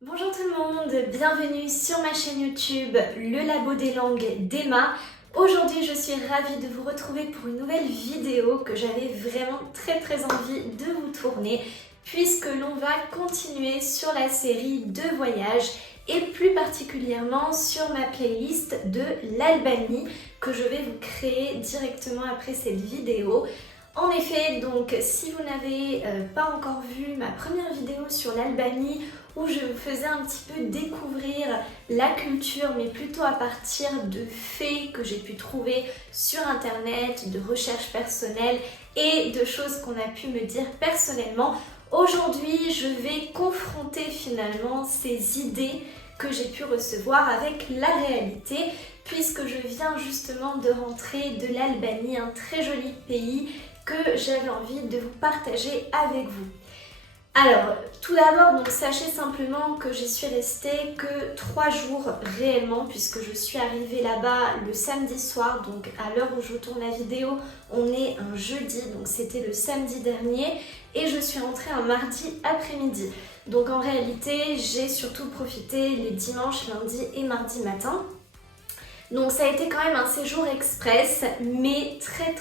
Bonjour tout le monde, bienvenue sur ma chaîne YouTube Le Labo des langues d'Emma. Aujourd'hui je suis ravie de vous retrouver pour une nouvelle vidéo que j'avais vraiment très envie de vous tourner puisque l'on va continuer sur la série de voyages et plus particulièrement sur ma playlist de l'Albanie que je vais vous créer directement après cette vidéo. En effet, donc si vous n'avez pas encore vu ma première vidéo sur l'Albanie où je vous faisais un petit peu découvrir la culture, mais plutôt à partir de faits que j'ai pu trouver sur internet, de recherches personnelles et de choses qu'on a pu me dire personnellement, aujourd'hui je vais confronter finalement ces idées que j'ai pu recevoir avec la réalité puisque je viens justement de rentrer de l'Albanie, un très joli pays que j'avais envie de vous partager avec vous. Alors, tout d'abord, donc sachez simplement que j'y suis restée que 3 jours réellement puisque je suis arrivée là-bas le samedi soir, donc à l'heure où je vous tourne la vidéo, on est un jeudi, donc c'était le samedi dernier et je suis rentrée un mardi après-midi. Donc en réalité, j'ai surtout profité les dimanches, lundi et mardi matin. Donc ça a été quand même un séjour express, mais très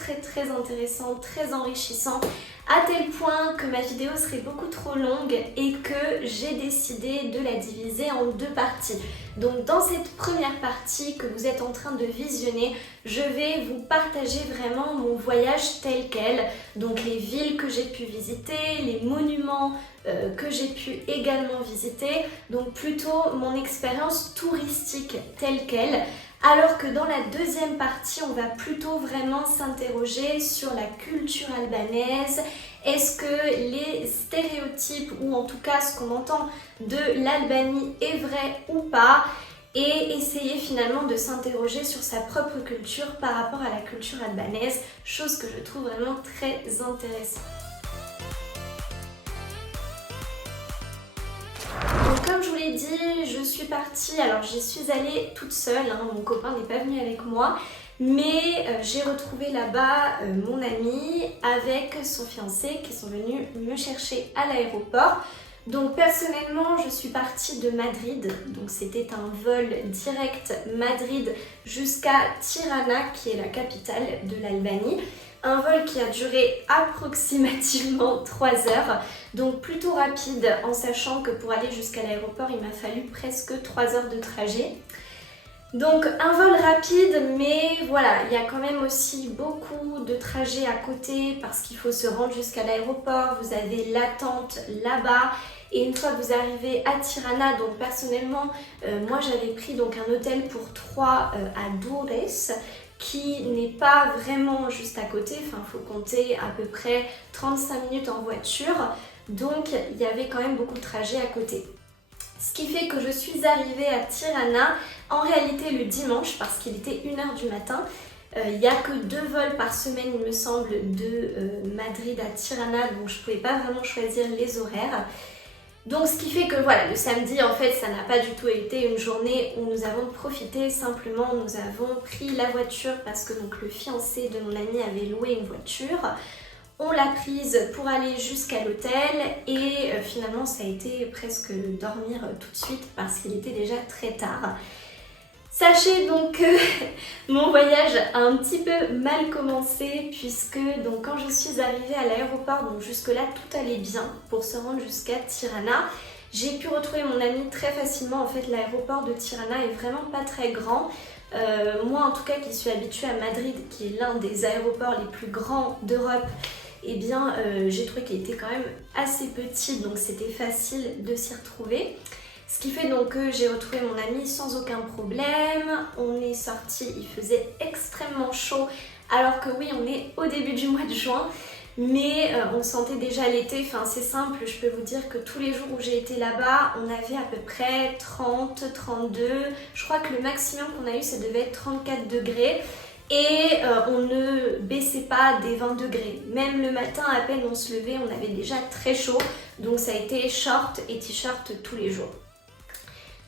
intéressant, très enrichissant, à tel point que ma vidéo serait beaucoup trop longue et que j'ai décidé de la diviser en 2 parties. Donc dans cette première partie que vous êtes en train de visionner, je vais vous partager vraiment mon voyage tel quel, donc les villes que j'ai pu visiter, les monuments que j'ai pu également visiter, donc plutôt mon expérience touristique telle quelle. Alors que dans la deuxième partie, on va plutôt vraiment s'interroger sur la culture albanaise. Est-ce que les stéréotypes, ou en tout cas ce qu'on entend de l'Albanie est vrai ou pas? Et essayer finalement de s'interroger sur sa propre culture par rapport à la culture albanaise, chose que je trouve vraiment très intéressante. Comme je vous l'ai dit, je suis partie, alors j'y suis allée toute seule, hein, mon copain n'est pas venu avec moi, mais j'ai retrouvé là-bas mon ami avec son fiancé qui sont venus me chercher à l'aéroport. Donc personnellement, je suis partie de Madrid, donc c'était un vol direct Madrid jusqu'à Tirana qui est la capitale de l'Albanie. Un vol qui a duré approximativement 3 heures, donc plutôt rapide en sachant que pour aller jusqu'à l'aéroport, il m'a fallu presque 3 heures de trajet. Donc un vol rapide, mais voilà, il y a quand même aussi beaucoup de trajets à côté parce qu'il faut se rendre jusqu'à l'aéroport, vous avez l'attente là-bas. Et une fois que vous arrivez à Tirana, donc personnellement, moi j'avais pris donc un hôtel pour 3 à Durrës, qui n'est pas vraiment juste à côté, enfin il faut compter à peu près 35 minutes en voiture, donc il y avait quand même beaucoup de trajets à côté. Ce qui fait que je suis arrivée à Tirana en réalité le dimanche parce qu'il était 1h du matin. Il n'y a que 2 vols par semaine il me semble de Madrid à Tirana, donc je ne pouvais pas vraiment choisir les horaires. Donc ce qui fait que voilà, le samedi en fait ça n'a pas du tout été une journée où nous avons profité, simplement nous avons pris la voiture parce que donc le fiancé de mon ami avait loué une voiture. On l'a prise pour aller jusqu'à l'hôtel et finalement ça a été presque dormir tout de suite parce qu'il était déjà très tard. Sachez donc que mon voyage a un petit peu mal commencé puisque donc quand je suis arrivée à l'aéroport, donc jusque là tout allait bien pour se rendre jusqu'à Tirana. J'ai pu retrouver mon ami très facilement, en fait l'aéroport de Tirana est vraiment pas très grand. Moi en tout cas qui suis habituée à Madrid qui est l'un des aéroports les plus grands d'Europe, eh bien j'ai trouvé qu'il était quand même assez petit donc c'était facile de s'y retrouver. Ce qui fait donc que j'ai retrouvé mon ami sans aucun problème, on est sorti, il faisait extrêmement chaud alors que oui on est au début du mois de juin mais on sentait déjà l'été, enfin c'est simple, je peux vous dire que tous les jours où j'ai été là-bas on avait à peu près 30, 32, je crois que le maximum qu'on a eu ça devait être 34 degrés. Et on ne baissait pas des 20 degrés. Même le matin, à peine on se levait, on avait déjà très chaud. Donc ça a été short et t-shirt tous les jours.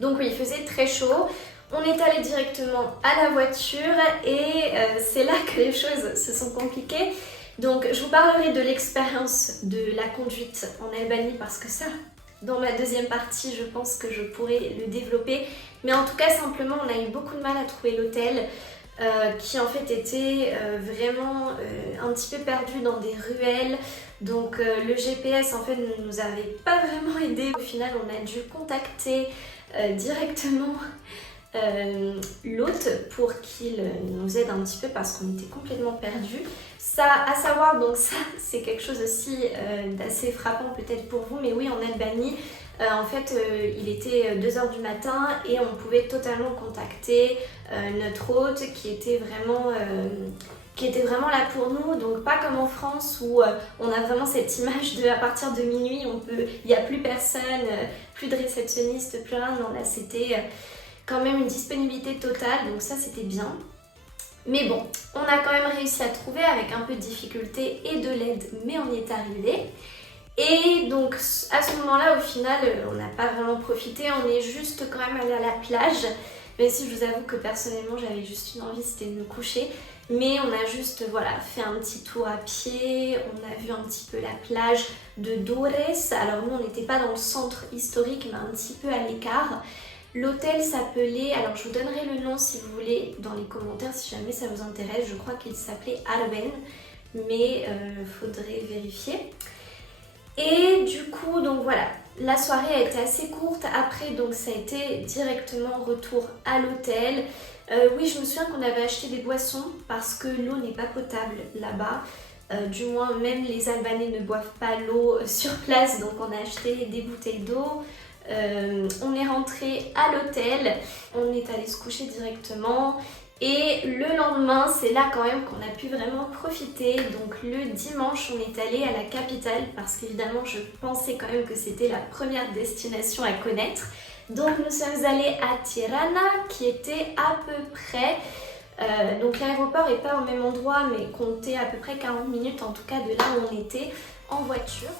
Donc oui, il faisait très chaud. On est allé directement à la voiture et c'est là que les choses se sont compliquées. Donc je vous parlerai de l'expérience de la conduite en Albanie parce que ça, Dans ma deuxième partie, je pense que je pourrais le développer. Mais en tout cas, simplement, on a eu beaucoup de mal à trouver l'hôtel qui en fait était vraiment un petit peu perdu dans des ruelles. Donc le GPS en fait ne nous avait pas vraiment aidé. Au final, on a dû contacter directement l'hôte pour qu'il nous aide un petit peu parce qu'on était complètement perdus. Ça, à savoir, donc ça c'est quelque chose aussi d'assez frappant peut-être pour vous, mais oui, en Albanie, en fait il était 2 h du matin et on pouvait totalement contacter notre hôte qui était vraiment là pour nous, donc pas comme en France où on a vraiment cette image de à partir de minuit, il n'y a plus personne, plus de réceptionniste, plus rien. Non, là c'était quand même une disponibilité totale, donc ça c'était bien. Mais bon, on a quand même réussi à trouver avec un peu de difficulté et de l'aide, mais on y est arrivé. Et donc à ce moment-là, au final, on n'a pas vraiment profité, on est juste quand même allé à la plage, même si je vous avoue que personnellement j'avais juste une envie, c'était de me coucher. Mais on a juste voilà, fait un petit tour à pied, on a vu un petit peu la plage de Dores. Alors nous on n'était pas dans le centre historique mais un petit peu à l'écart. L'hôtel s'appelait, alors je vous donnerai le nom si vous voulez dans les commentaires si jamais ça vous intéresse. Je crois qu'il s'appelait Arben, mais faudrait vérifier. Et du coup donc voilà, la soirée a été assez courte. Après donc ça a été directement retour à l'hôtel. Oui, je me souviens qu'on avait acheté des boissons parce que l'eau n'est pas potable là-bas. Du moins, même les Albanais ne boivent pas l'eau sur place, donc on a acheté des bouteilles d'eau. On est rentré à l'hôtel, on est allé se coucher directement. Et le lendemain, c'est là quand même qu'on a pu vraiment profiter. Donc le dimanche, on est allé à la capitale parce qu'évidemment, je pensais quand même que c'était la première destination à connaître. Donc nous sommes allés à Tirana qui était à peu près, donc l'aéroport n'est pas au même endroit mais comptait à peu près 40 minutes en tout cas de là où on était en voiture.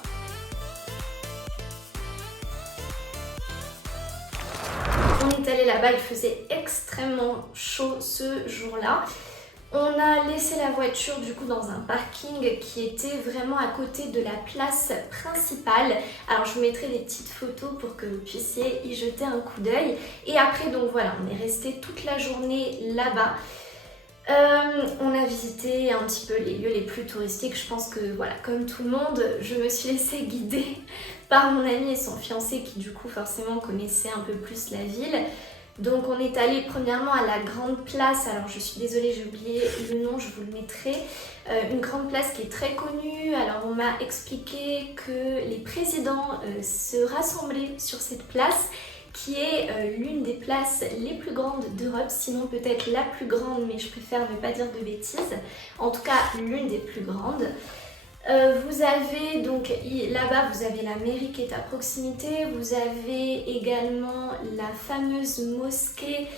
On est allé là-bas, il faisait extrêmement chaud ce jour-là. On a laissé la voiture du coup dans un parking qui était vraiment à côté de la place principale. Alors je vous mettrai des petites photos pour que vous puissiez y jeter un coup d'œil. Et après donc voilà, on est resté toute la journée là-bas. On a visité un petit peu les lieux les plus touristiques. Je pense que voilà, comme tout le monde, je me suis laissée guider par mon ami et son fiancé qui du coup forcément connaissaient un peu plus la ville. Donc on est allé premièrement à la grande place, alors je suis désolée j'ai oublié le nom, je vous le mettrai, une grande place qui est très connue. Alors on m'a expliqué que les présidents se rassemblaient sur cette place qui est l'une des places les plus grandes d'Europe, sinon peut-être la plus grande mais je préfère ne pas dire de bêtises, en tout cas l'une des plus grandes. Vous avez donc là-bas vous avez la mairie qui est à proximité, vous avez également la fameuse mosquée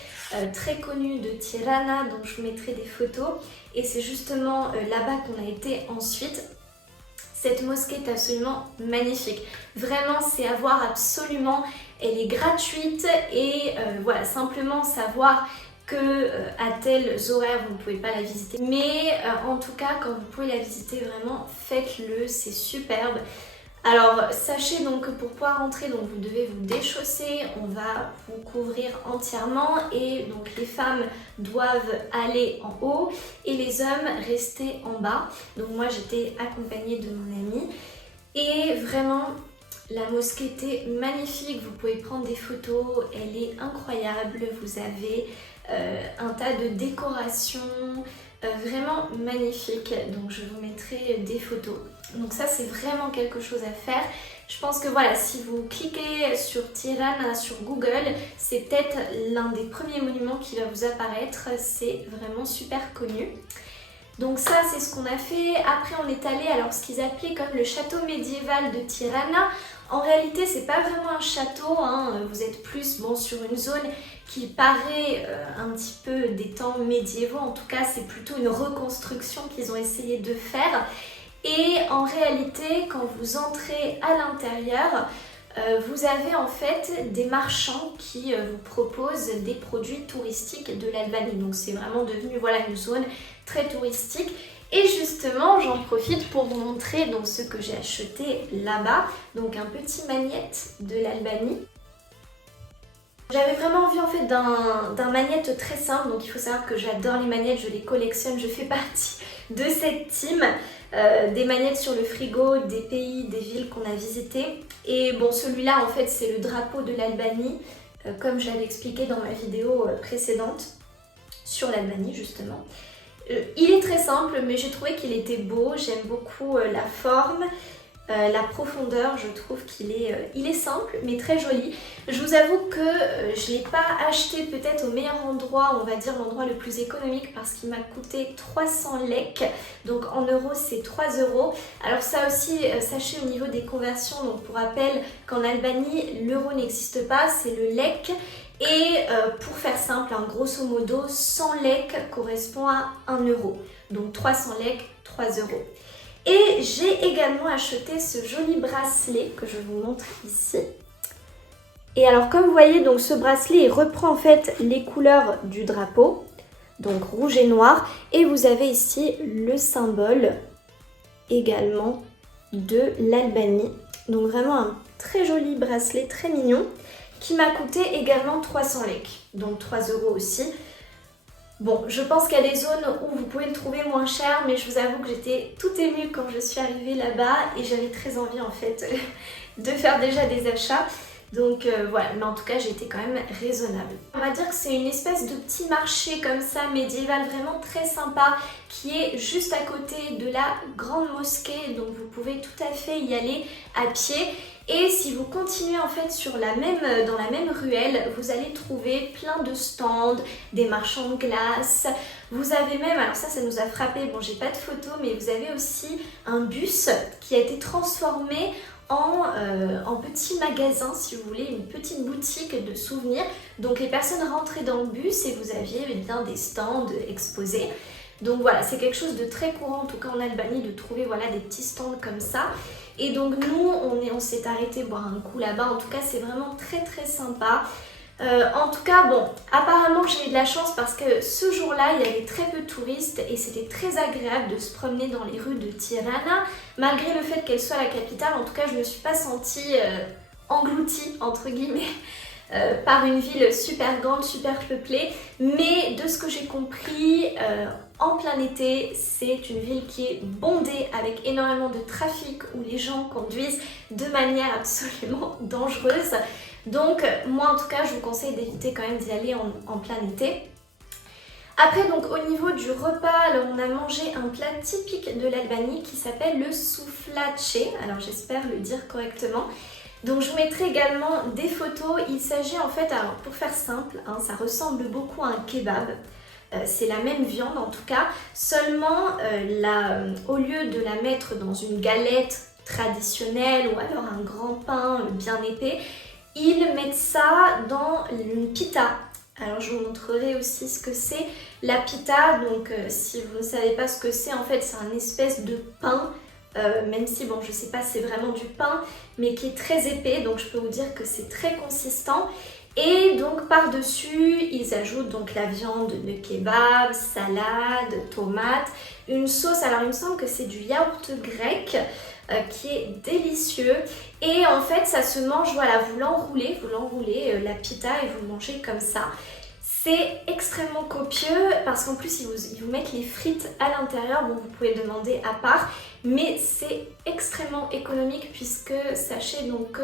très connue de Tirana dont je vous mettrai des photos et c'est justement là-bas qu'on a été ensuite. Cette mosquée est absolument magnifique, vraiment c'est à voir absolument, elle est gratuite et voilà, simplement savoir que à tels horaires vous ne pouvez pas la visiter, mais en tout cas quand vous pouvez la visiter vraiment faites-le, c'est superbe. Alors sachez donc que pour pouvoir rentrer donc vous devez vous déchausser, on va vous couvrir entièrement et donc les femmes doivent aller en haut et les hommes rester en bas. Donc moi j'étais accompagnée de mon ami et vraiment la mosquée était magnifique, vous pouvez prendre des photos, elle est incroyable, vous avez un tas de décorations vraiment magnifiques, donc je vous mettrai des photos. Donc ça c'est vraiment quelque chose à faire. Je pense que voilà, si vous cliquez sur Tirana sur Google, c'est peut-être l'un des premiers monuments qui va vous apparaître, c'est vraiment super connu. Donc ça c'est ce qu'on a fait. Après on est allé alors ce qu'ils appelaient comme le château médiéval de Tirana. En réalité c'est pas vraiment un château, hein. Vous êtes plus bon, sur une zone qui paraît un petit peu des temps médiévaux. En tout cas c'est plutôt une reconstruction qu'ils ont essayé de faire. Et en réalité quand vous entrez à l'intérieur, vous avez en fait des marchands qui vous proposent des produits touristiques de l'Albanie. Donc c'est vraiment devenu voilà, une zone très touristique. Et justement, j'en profite pour vous montrer donc ce que j'ai acheté là-bas. Donc un petit magnète de l'Albanie. J'avais vraiment envie en fait d'un magnète très simple, donc il faut savoir que j'adore les magnettes, je les collectionne, je fais partie de cette team. Des magnettes sur le frigo, des pays, des villes qu'on a visitées. Et bon, celui-là en fait c'est le drapeau de l'Albanie, comme j'avais expliqué dans ma vidéo précédente sur l'Albanie justement. Il est très simple, mais j'ai trouvé qu'il était beau, j'aime beaucoup la forme. La profondeur, je trouve qu'il est simple mais très joli. Je vous avoue que je ne l'ai pas acheté peut-être au meilleur endroit, on va dire l'endroit le plus économique parce qu'il m'a coûté 300 lek, donc en euros c'est 3 euros. Alors ça aussi, sachez au niveau des conversions, donc pour rappel qu'en Albanie l'euro n'existe pas, c'est le lek. Et pour faire simple, grosso modo, 100 lek correspond à 1 euro. Donc 300 lek, 3 euros. Et j'ai également acheté ce joli bracelet que je vous montre ici. Et alors comme vous voyez, donc ce bracelet il reprend en fait les couleurs du drapeau, donc rouge et noir. Et vous avez ici le symbole également de l'Albanie. Donc vraiment un très joli bracelet, très mignon, qui m'a coûté également 300 lek, donc 3 euros aussi. Bon, je pense qu'il y a des zones où vous pouvez le trouver moins cher, mais je vous avoue que j'étais tout émue quand je suis arrivée là-bas et j'avais très envie en fait de faire déjà des achats. Donc voilà, mais en tout cas j'ai été quand même raisonnable. On va dire que c'est une espèce de petit marché comme ça médiéval vraiment très sympa qui est juste à côté de la grande mosquée, donc vous pouvez tout à fait y aller à pied. Et si vous continuez en fait dans la même ruelle, vous allez trouver plein de stands, des marchands de glace. Vous avez même, alors ça nous a frappé, bon j'ai pas de photo, mais vous avez aussi un bus qui a été transformé en petit magasin, si vous voulez, une petite boutique de souvenirs. Donc les personnes rentraient dans le bus et vous aviez bien des stands exposés. Donc voilà, c'est quelque chose de très courant, en tout cas en Albanie, de trouver voilà, des petits stands comme ça. Et donc nous, on s'est arrêté boire un coup là-bas. En tout cas, c'est vraiment très très sympa. En tout cas, bon, apparemment j'ai eu de la chance parce que ce jour-là, il y avait très peu de touristes et c'était très agréable de se promener dans les rues de Tirana. Malgré le fait qu'elle soit la capitale, en tout cas, je ne me suis pas sentie engloutie, entre guillemets, par une ville super grande, super peuplée. Mais de ce que j'ai compris, en plein été, c'est une ville qui est bondée avec énormément de trafic où les gens conduisent de manière absolument dangereuse. Donc moi en tout cas je vous conseille d'éviter quand même d'y aller en plein été. Après donc au niveau du repas, alors, on a mangé un plat typique de l'Albanie qui s'appelle le souflace, alors j'espère le dire correctement. Donc je vous mettrai également des photos. Il s'agit en fait, alors pour faire simple, ça ressemble beaucoup à un kebab. C'est la même viande en tout cas, seulement au lieu de la mettre dans une galette traditionnelle ou alors un grand pain bien épais, ils mettent ça dans une pita. Alors je vous montrerai aussi ce que c'est la pita. Donc si vous ne savez pas ce que c'est, en fait c'est un espèce de pain, même si bon je sais pas c'est vraiment du pain, mais qui est très épais, donc je peux vous dire que c'est très consistant. Et donc par-dessus, ils ajoutent donc la viande de kebab, salade, tomates, une sauce, alors il me semble que c'est du yaourt grec qui est délicieux. Et en fait ça se mange, voilà, vous l'enroulez la pita et vous le mangez comme ça. C'est extrêmement copieux parce qu'en plus ils vous mettent les frites à l'intérieur, bon vous pouvez demander à part, mais c'est extrêmement économique puisque sachez donc que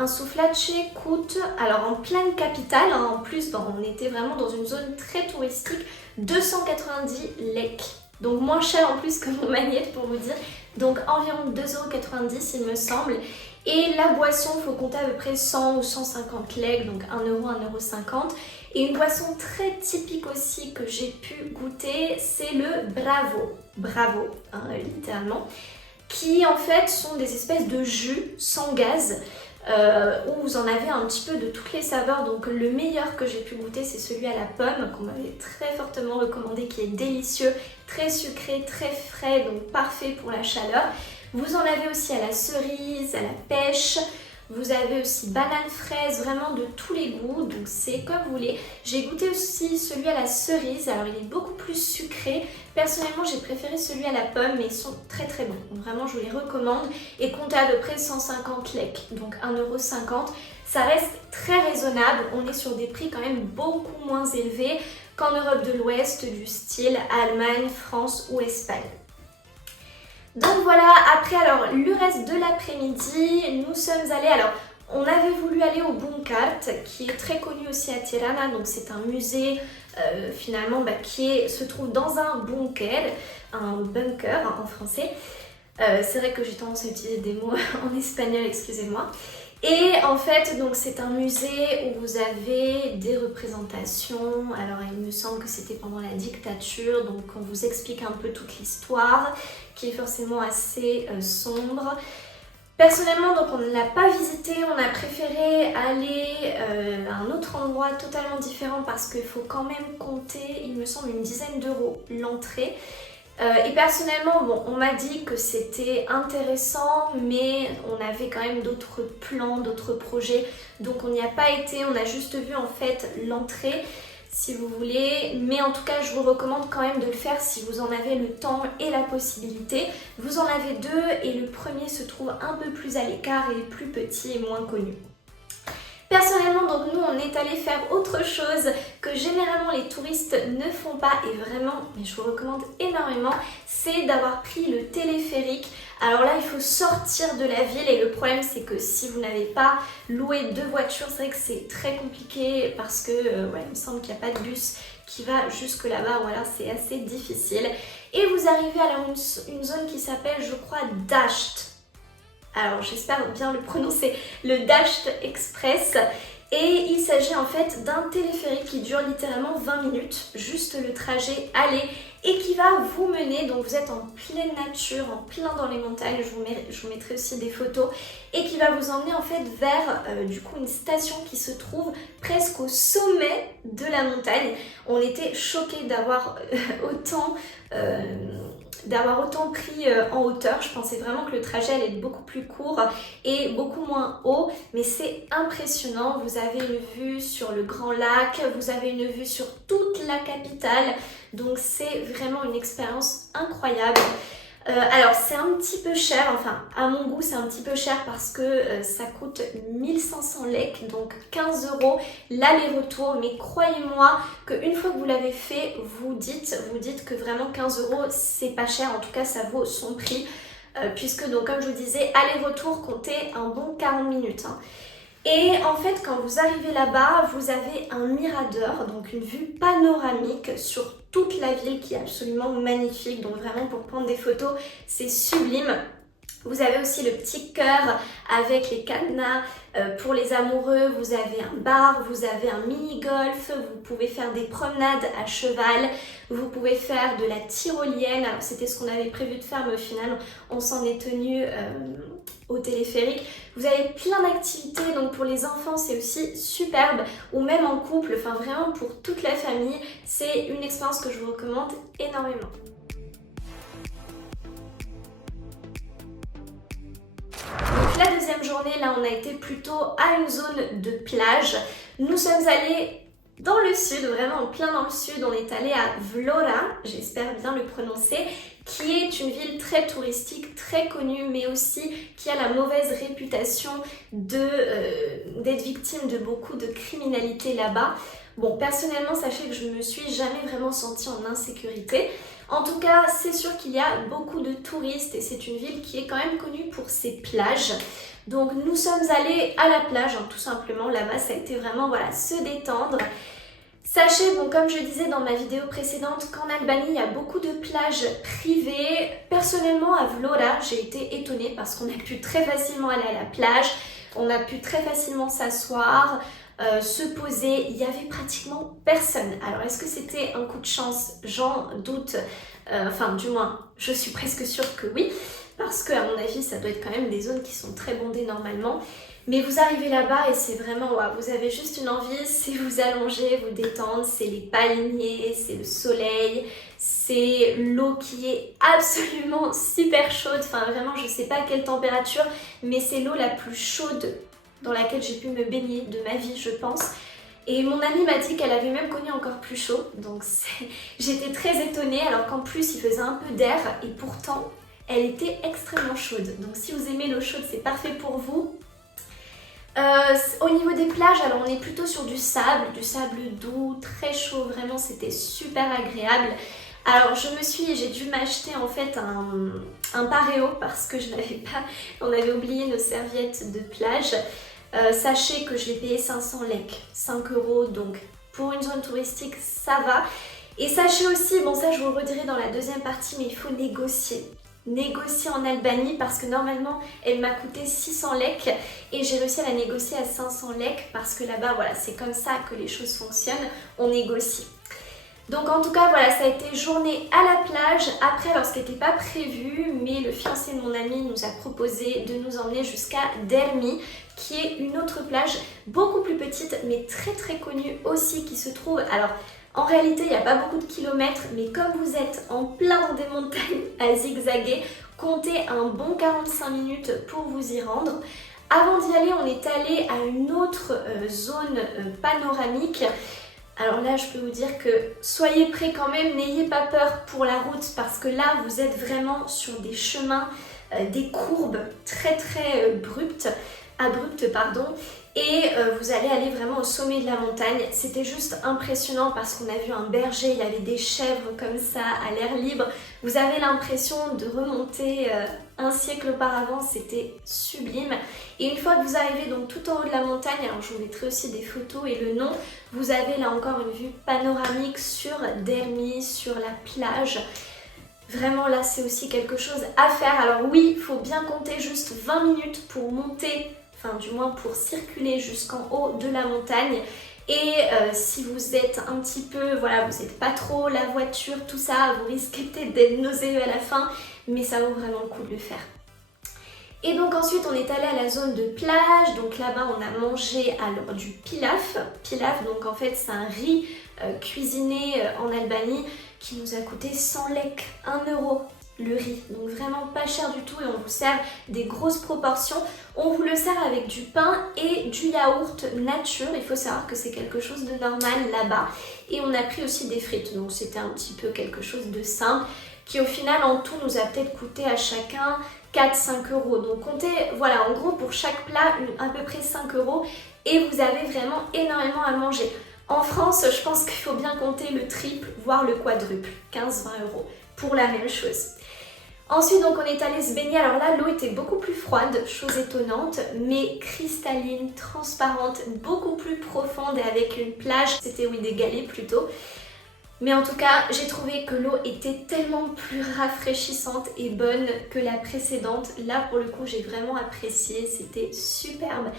un souflace coûte, alors en pleine capitale, en plus on était vraiment dans une zone très touristique, 290 lek. Donc moins cher en plus que mon magnète pour vous dire. Donc environ 2,90 € il me semble. Et la boisson, il faut compter à peu près 100 ou 150 lek, donc 1 euro, 1,50 €. Et une boisson très typique aussi que j'ai pu goûter, c'est le bravo. Bravo, littéralement. Qui en fait sont des espèces de jus sans gaz. Où vous en avez un petit peu de toutes les saveurs. Donc le meilleur que j'ai pu goûter c'est celui à la pomme qu'on m'avait très fortement recommandé, qui est délicieux, très sucré, très frais, donc parfait pour la chaleur. Vous en avez aussi à la cerise, à la pêche, Vous avez aussi banane fraise, vraiment de tous les goûts, donc c'est comme vous voulez. J'ai goûté aussi celui à la cerise, alors il est beaucoup plus sucré. Personnellement j'ai préféré celui à la pomme, mais ils sont très très bons. Donc vraiment je vous les recommande et comptez à peu près 150 lek, donc 1,50 €. Ça reste très raisonnable, on est sur des prix quand même beaucoup moins élevés qu'en Europe de l'Ouest, du style Allemagne, France ou Espagne. Donc voilà, après alors le reste de l'après-midi, nous sommes allés, alors on avait voulu aller au Bunkart qui est très connu aussi à Tirana, donc c'est un musée finalement qui se trouve dans un bunker en français. C'est vrai que j'ai tendance à utiliser des mots en espagnol, excusez-moi. Et en fait, donc c'est un musée où vous avez des représentations. Alors il me semble que c'était pendant la dictature, donc on vous explique un peu toute l'histoire, qui est forcément assez sombre. Personnellement, donc on ne l'a pas visité, on a préféré aller à un autre endroit totalement différent parce qu'il faut quand même compter, il me semble, une dizaine d'euros l'entrée. Et personnellement, bon, on m'a dit que c'était intéressant, mais on avait quand même d'autres plans, d'autres projets, donc on n'y a pas été, on a juste vu en fait l'entrée, si vous voulez, mais en tout cas je vous recommande quand même de le faire si vous en avez le temps et la possibilité. Vous en avez deux et le premier se trouve un peu plus à l'écart et plus petit et moins connu. Personnellement, donc nous on est allé faire autre chose que généralement les touristes ne font pas et vraiment, mais je vous recommande énormément, c'est d'avoir pris le téléphérique. Alors là il faut sortir de la ville et le problème c'est que si vous n'avez pas loué de voiture, c'est vrai que c'est très compliqué parce que ouais, il me semble qu'il n'y a pas de bus qui va jusque là-bas, ou alors c'est assez difficile. Et vous arrivez à une zone qui s'appelle, je crois, Dasht. Alors j'espère bien le prononcer, le Dasht Express. Et il s'agit en fait d'un téléphérique qui dure littéralement 20 minutes, juste le trajet aller, et qui va vous mener, donc vous êtes en pleine nature, en plein dans les montagnes, je vous mettrai aussi des photos, et qui va vous emmener en fait vers du coup une station qui se trouve presque au sommet de la montagne. On était choqués d'avoir autant pris en hauteur. Je pensais vraiment que le trajet allait être beaucoup plus court et beaucoup moins haut, mais c'est impressionnant. Vous avez une vue sur le Grand Lac, vous avez une vue sur toute la capitale, donc c'est vraiment une expérience incroyable. Alors c'est un petit peu cher, enfin à mon goût c'est un petit peu cher parce que ça coûte 1500 lek, donc 15 € l'aller-retour, mais croyez-moi qu'une fois que vous l'avez fait, vous dites que vraiment 15 € c'est pas cher, en tout cas ça vaut son prix, puisque donc comme je vous disais, aller-retour comptez un bon 40 minutes. Et en fait, quand vous arrivez là-bas, vous avez un mirador, donc une vue panoramique sur toute la ville qui est absolument magnifique. Donc vraiment pour prendre des photos, c'est sublime. Vous avez aussi le petit cœur avec les cadenas pour les amoureux, vous avez un bar, vous avez un mini-golf, vous pouvez faire des promenades à cheval, vous pouvez faire de la tyrolienne. Alors c'était ce qu'on avait prévu de faire, mais au final on s'en est tenu au téléphérique. Vous avez plein d'activités, donc pour les enfants c'est aussi superbe, ou même en couple, enfin vraiment pour toute la famille, c'est une expérience que je vous recommande énormément. Donc la deuxième journée, là on a été plutôt à une zone de plage. Nous sommes allés dans le sud, vraiment en plein dans le sud, on est allé à Vlora, j'espère bien le prononcer, qui est une ville très touristique, très connue, mais aussi qui a la mauvaise réputation d'être victime de beaucoup de criminalité là-bas. Bon, personnellement, sachez que je me suis jamais vraiment sentie en insécurité. En tout cas, c'est sûr qu'il y a beaucoup de touristes et c'est une ville qui est quand même connue pour ses plages. Donc nous sommes allés à la plage, hein, tout simplement. Là-bas, ça a été vraiment voilà, se détendre. Sachez, bon, comme je disais dans ma vidéo précédente, qu'en Albanie, il y a beaucoup de plages privées. Personnellement, à Vlora, j'ai été étonnée parce qu'on a pu très facilement aller à la plage. On a pu très facilement s'asseoir, se poser. Il y avait pratiquement personne. Alors, est-ce que c'était un coup de chance? J'en doute. Enfin, du moins, je suis presque sûre que oui. Parce qu'à mon avis, ça doit être quand même des zones qui sont très bondées normalement. Mais vous arrivez là-bas et c'est vraiment, wow, vous avez juste une envie, c'est vous allonger, vous détendre, c'est les palmiers, c'est le soleil, c'est l'eau qui est absolument super chaude. Enfin vraiment, je sais pas à quelle température, mais c'est l'eau la plus chaude dans laquelle j'ai pu me baigner de ma vie, je pense. Et mon amie m'a dit qu'elle avait même connu encore plus chaud, donc j'étais très étonnée, alors qu'en plus il faisait un peu d'air et pourtant elle était extrêmement chaude. Donc si vous aimez l'eau chaude, c'est parfait pour vous. Au niveau des plages, alors on est plutôt sur du sable doux, très chaud, vraiment c'était super agréable. Alors j'ai dû m'acheter en fait un paréo parce que on avait oublié nos serviettes de plage. Sachez que je l'ai payé 500 lek, 5 €, donc pour une zone touristique ça va. Et sachez aussi, bon ça je vous le redirai dans la deuxième partie, mais il faut négocier en Albanie parce que normalement elle m'a coûté 600 lek et j'ai réussi à la négocier à 500 lek parce que là-bas voilà c'est comme ça que les choses fonctionnent, on négocie. Donc en tout cas voilà, ça a été journée à la plage. Après, alors ce qui n'était pas prévu, mais le fiancé de mon ami nous a proposé de nous emmener jusqu'à Dermi, qui est une autre plage beaucoup plus petite mais très très connue aussi, qui se trouve, alors en réalité il n'y a pas beaucoup de kilomètres, mais comme vous êtes en plein dans des montagnes à zigzaguer, comptez un bon 45 minutes pour vous y rendre. Avant d'y aller, on est allé à une autre zone panoramique. Alors là, je peux vous dire que soyez prêts quand même, n'ayez pas peur pour la route parce que là, vous êtes vraiment sur des chemins, des courbes très abruptes, pardon, et vous allez aller vraiment au sommet de la montagne. C'était juste impressionnant parce qu'on a vu un berger, il y avait des chèvres comme ça à l'air libre. Vous avez l'impression de remonter un siècle auparavant, c'était sublime. Et une fois que vous arrivez donc tout en haut de la montagne, alors je vous mettrai aussi des photos et le nom, vous avez là encore une vue panoramique sur Dermi, sur la plage. Vraiment là c'est aussi quelque chose à faire. Alors oui, il faut bien compter juste 20 minutes pour monter, enfin du moins pour circuler jusqu'en haut de la montagne. Et si vous êtes un petit peu, voilà, vous n'êtes pas trop la voiture, tout ça, vous risquez peut-être d'être nauséeux à la fin, mais ça vaut vraiment le coup de le faire. Et donc ensuite on est allé à la zone de plage, donc là-bas on a mangé alors du pilaf. Pilaf, donc en fait c'est un riz cuisiné en Albanie qui nous a coûté 100 lek, 1 € le riz, donc vraiment pas cher du tout et on vous sert des grosses proportions. On vous le sert avec du pain et du yaourt nature, il faut savoir que c'est quelque chose de normal là-bas. Et on a pris aussi des frites, donc c'était un petit peu quelque chose de simple qui au final en tout nous a peut-être coûté à chacun 4-5 €. Donc comptez, voilà, en gros pour chaque plat à peu près 5 € et vous avez vraiment énormément à manger. En France, je pense qu'il faut bien compter le triple, voire le quadruple, 15-20 € pour la même chose. Ensuite, donc on est allé se baigner. Alors là, l'eau était beaucoup plus froide, chose étonnante, mais cristalline, transparente, beaucoup plus profonde et avec une plage, c'était oui des galets plutôt. Mais en tout cas, j'ai trouvé que l'eau était tellement plus rafraîchissante et bonne que la précédente. Là, pour le coup, j'ai vraiment apprécié, c'était superbe.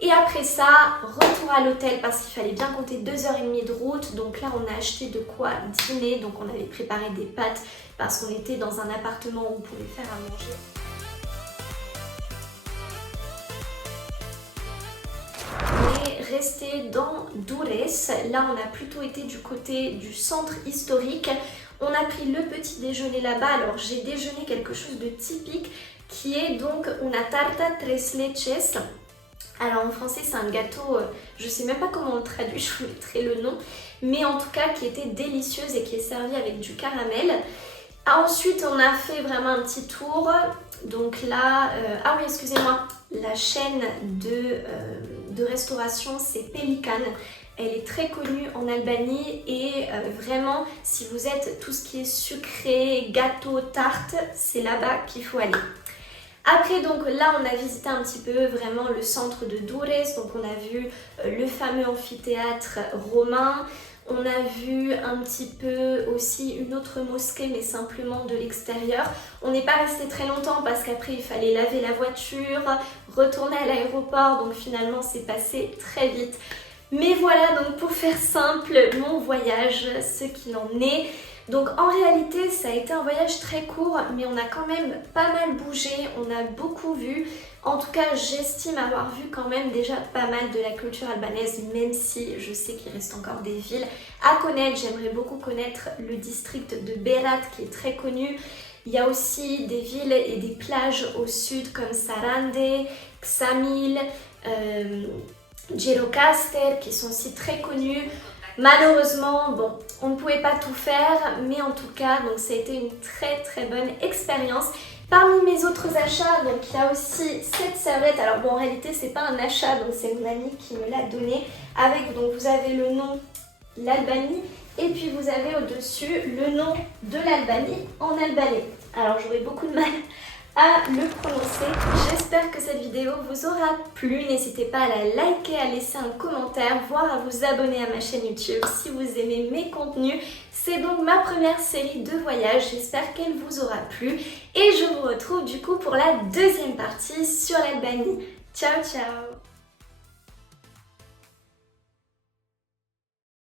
Et après ça, retour à l'hôtel parce qu'il fallait bien compter 2h30 de route. Donc là, on a acheté de quoi dîner. Donc on avait préparé des pâtes parce qu'on était dans un appartement où on pouvait faire à manger. Resté dans Durrës. Là, on a plutôt été du côté du centre historique. On a pris le petit déjeuner là-bas. Alors, j'ai déjeuné quelque chose de typique qui est donc una tarta tres leches. Alors, en français, c'est un gâteau, je sais même pas comment on le traduit, je vous mettrai le nom, mais en tout cas qui était délicieuse et qui est servie avec du caramel. Ensuite, on a fait vraiment un petit tour. Donc là, ah oui, excusez-moi, la chaîne de restauration, c'est Pelikan. Elle est très connue en Albanie et vraiment, si vous êtes tout ce qui est sucré, gâteau, tarte, c'est là-bas qu'il faut aller. Après, donc là, on a visité un petit peu vraiment le centre de Durrës. Donc, on a vu le fameux amphithéâtre romain. On a vu un petit peu aussi une autre mosquée, mais simplement de l'extérieur. On n'est pas resté très longtemps parce qu'après, il fallait laver la voiture, retourner à l'aéroport. Donc, finalement, c'est passé très vite. Mais voilà, donc pour faire simple, mon voyage, ce qu'il en est. Donc en réalité, ça a été un voyage très court, mais on a quand même pas mal bougé, on a beaucoup vu. En tout cas, j'estime avoir vu quand même déjà pas mal de la culture albanaise, même si je sais qu'il reste encore des villes à connaître. J'aimerais beaucoup connaître le district de Berat qui est très connu. Il y a aussi des villes et des plages au sud comme Sarande, Ksamil, Gerocaster qui sont aussi très connus. Malheureusement, bon, on ne pouvait pas tout faire, mais en tout cas, donc ça a été une très bonne expérience. Parmi mes autres achats, donc il y a aussi cette serviette. Alors bon, en réalité, c'est pas un achat, donc c'est mon amie qui me l'a donné. Avec, donc vous avez le nom l'Albanie et puis vous avez au-dessus le nom de l'Albanie en albanais. Alors j'aurais beaucoup de mal à le prononcer. J'espère que cette vidéo vous aura plu. N'hésitez pas à la liker, à laisser un commentaire, voire à vous abonner à ma chaîne YouTube si vous aimez mes contenus. C'est donc ma première série de voyages. J'espère qu'elle vous aura plu. Et je vous retrouve du coup pour la deuxième partie sur l'Albanie. Ciao ciao!